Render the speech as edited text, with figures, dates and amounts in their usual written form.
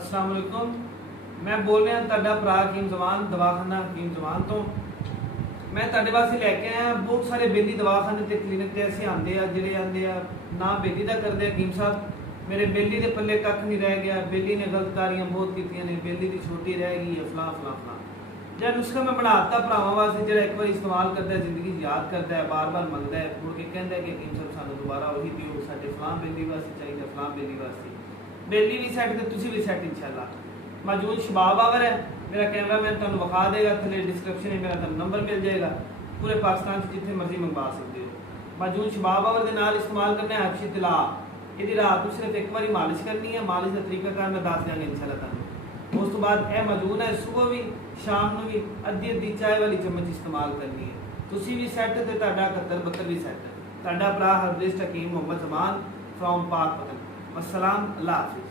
अस्सलाम वालेकुम। मैं बोल रहा ਤੁਹਾਡਾ ਭਰਾ ਹਕੀਮ ਜ਼ਮਾਨ ਦਵਾਖਾਨਾ ਹਕੀਮ ਜ਼ਮਾਨ ਤੋਂ। मैं ਤੁਹਾਡੇ ਵਾਸਤੇ ਲੈ ਕੇ ਆਇਆ ਬਹੁਤ ਸਾਰੇ ਬੇਲੀ ਦਵਾਖਾਨੇ ਤੇ ਕਲੀਨਿਕ ਤੇ ਐਸੇ ਆਂਦੇ ਆ ਜਿਹੜੇ ਆਂਦੇ ਆ ਨਾ ਬੇਲੀ ਦਾ ਕਰਦੇ ਹਕੀਮ ਸਾਹਿਬ ਮੇਰੇ ਬੇਲੀ ਦੇ ਪੱਲੇ ਕੱਖ ਨਹੀਂ ਰਹਿ ਗਿਆ, ਬੇਲੀ ਨੇ ਗਲਤਕਾਰੀਆਂ ਬਹੁਤ ਕੀਤੀਆਂ ਨੇ, ਬੇਲੀ ਦੀ ਛੋਟੀ ਰਹਿ ਗਈ ਹੈ ਫਲਾਂ ਫਲਾਂ ਫਲਾਂ। ਜਿਹੜਾ ਨੁਸਖਾ मैं ਬਣਾਤਾ ਭਰਾਵਾਂ ਵਾਸਤੇ ਜਿਹੜਾ ਇੱਕ ਵਾਰ ਇਸਤੇਮਾਲ ਕਰਦਾ ਜ਼ਿੰਦਗੀ ਯਾਦ ਕਰਦਾ ਹੈ, ਬਾਰ-ਬਾਰ ਮੰਗਦਾ ਹੈ, ਮੁੜ ਕੇ ਕਹਿੰਦਾ ਕਿ ਹਕੀਮ ਸਾਹਿਬ ਸਾਨੂੰ ਦੁਬਾਰਾ ਉਹੀ ਦਿਓ, ਸਾਡੇ ਫਲਾਂ ਬੇਲੀ ਵਾਸਤੇ ਚਾਹੀਦਾ, ਫਲਾਂ ਬੇਲੀ ਵਾਸਤੇ। बेली भी सैट तो तुसी भी सैट इंशाल्लाह। मौजूद शबाब आवर है, मेरा कैमरा मैन तुहानू विखा देगा, थले डिस्क्रिप्शन में मेरा तुहानू नंबर मिल जाएगा, पूरे पाकिस्तान से जिथे मर्जी मंगवा सकते हो। मौजूद शबाब आवर के नाल इस्तेमाल करना है हबशी तिला। इहदी रात नूं सिर्फ एक बारी मालिश करनी है, मालिश का तरीकाकार मैं दस देंगे इंशाल्लाह तुहानू। उस तो बाद यह मौजूद है सुबह भी शाम नूं भी अद्धी अद्धी चाय वाली चम्मच इस्तेमाल करनी है। तुसी भी सैट ते तुहाडा 71 भी सैट है। तुहाडा भरा हरबलिस्ट हकीम मोहम्मद जमान फ्रॉम पाक पतन। अस्सलाम, अल्लाह हाफिज़।